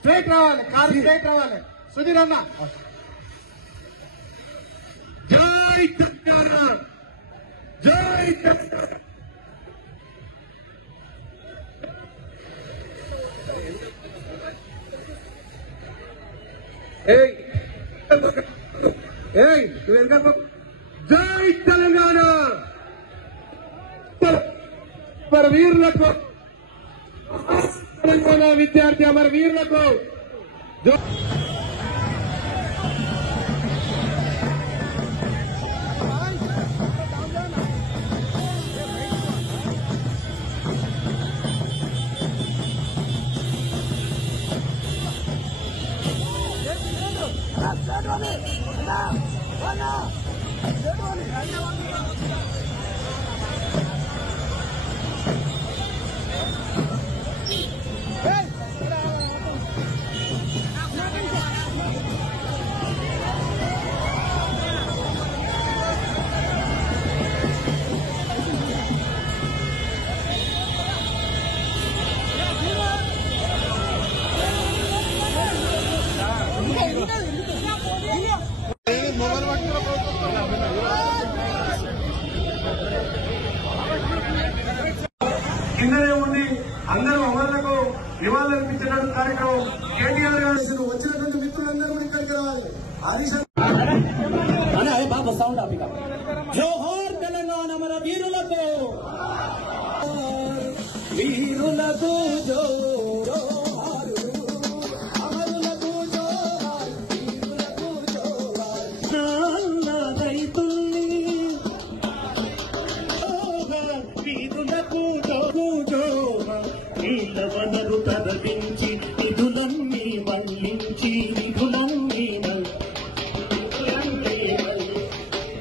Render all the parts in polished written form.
Straight రావాలి, car straight రావాలి. సుధీర్ అన్న, జై తెలంగాణ, జై తెలంగాణ. జై తెలంగాణ. అమరవీరులకు, తెలంగాణ విద్యార్థి అమరవీరులకు కిందనే ఉండి అందరూ అమరులకు నివాళులర్పించడానికి కార్యక్రమం కేటీఆర్ గారు వచ్చినటువంటి మిత్రులందరూ కూడా ఇక్కడికి రావాలి. జోహార్ తెలంగాణ మన వీరులకు, వీరులకు జోహార్, అమరులకు జోహార్, వీరులకు జోహార్. రైతుల్ని జోహార్, వీరులకు జోహార్. నీళ్ళ వనరు తరలించి నిధులన్నీ మళ్లించి, నిధులన్నీ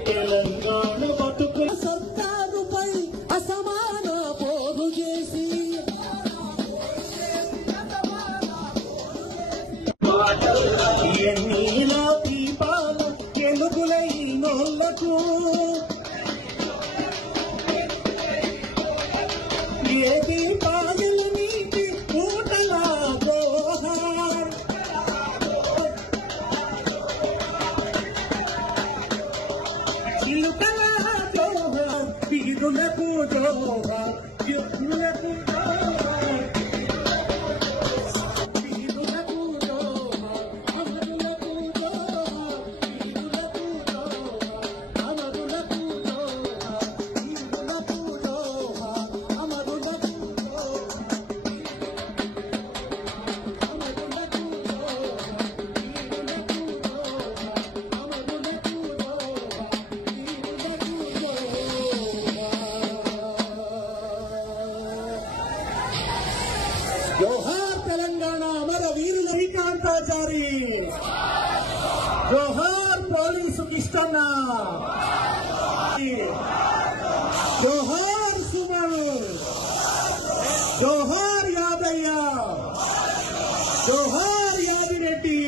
తెలంగాణ బతుకుల సర్కారుపై అసమాన పోరు చేసి ఎన్నీల దీపాల వెలుగులై నోళ్లకు, ఏ దీపాలు నీటి పూటల జోహార్. చిలుకల జోహార్, వీరులకు జోహార్, యుద్ధులకు జోహార్, వీరులకు జోహార్, అమరులకు జోహార్, వీరులకు జోహార్, అమరులకు జోహార్, వీరులకు జోహార్, అమరులకు జోహార్, అమరులకు జోహార్, వీరులకు జోహార్, అమరులకు జోహార్ తెలంగాణ అమర వీరుల శ్రీకాంతాచారి, జోహార్ పోలీసు కిష్టన్న, జోహార్ సుమన్, జోహార్ యాదయ్య, జోహార్ యాదిరెడ్డి,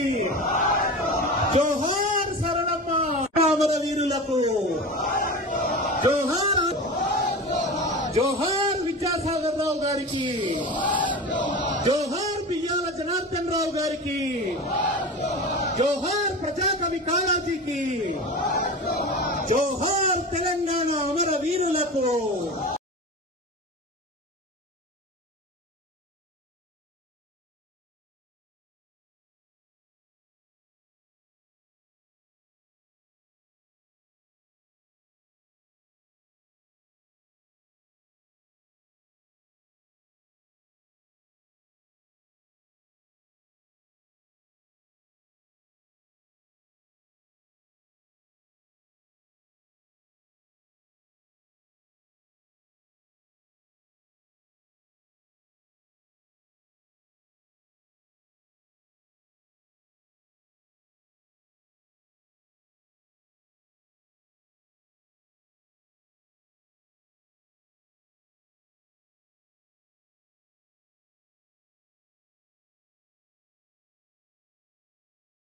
జోహార్ శరణమ్మ. అమర వీరులకు జోహార్, జోహార్ విద్యాసాగర్ రావు గారికి, జోహార్ బియ్యాల జనార్దన్ రావు గారికి, జోహార్ ప్రజాకవి కాళాజీకి, జోహార్ తెలంగాణ అమర వీరులకు.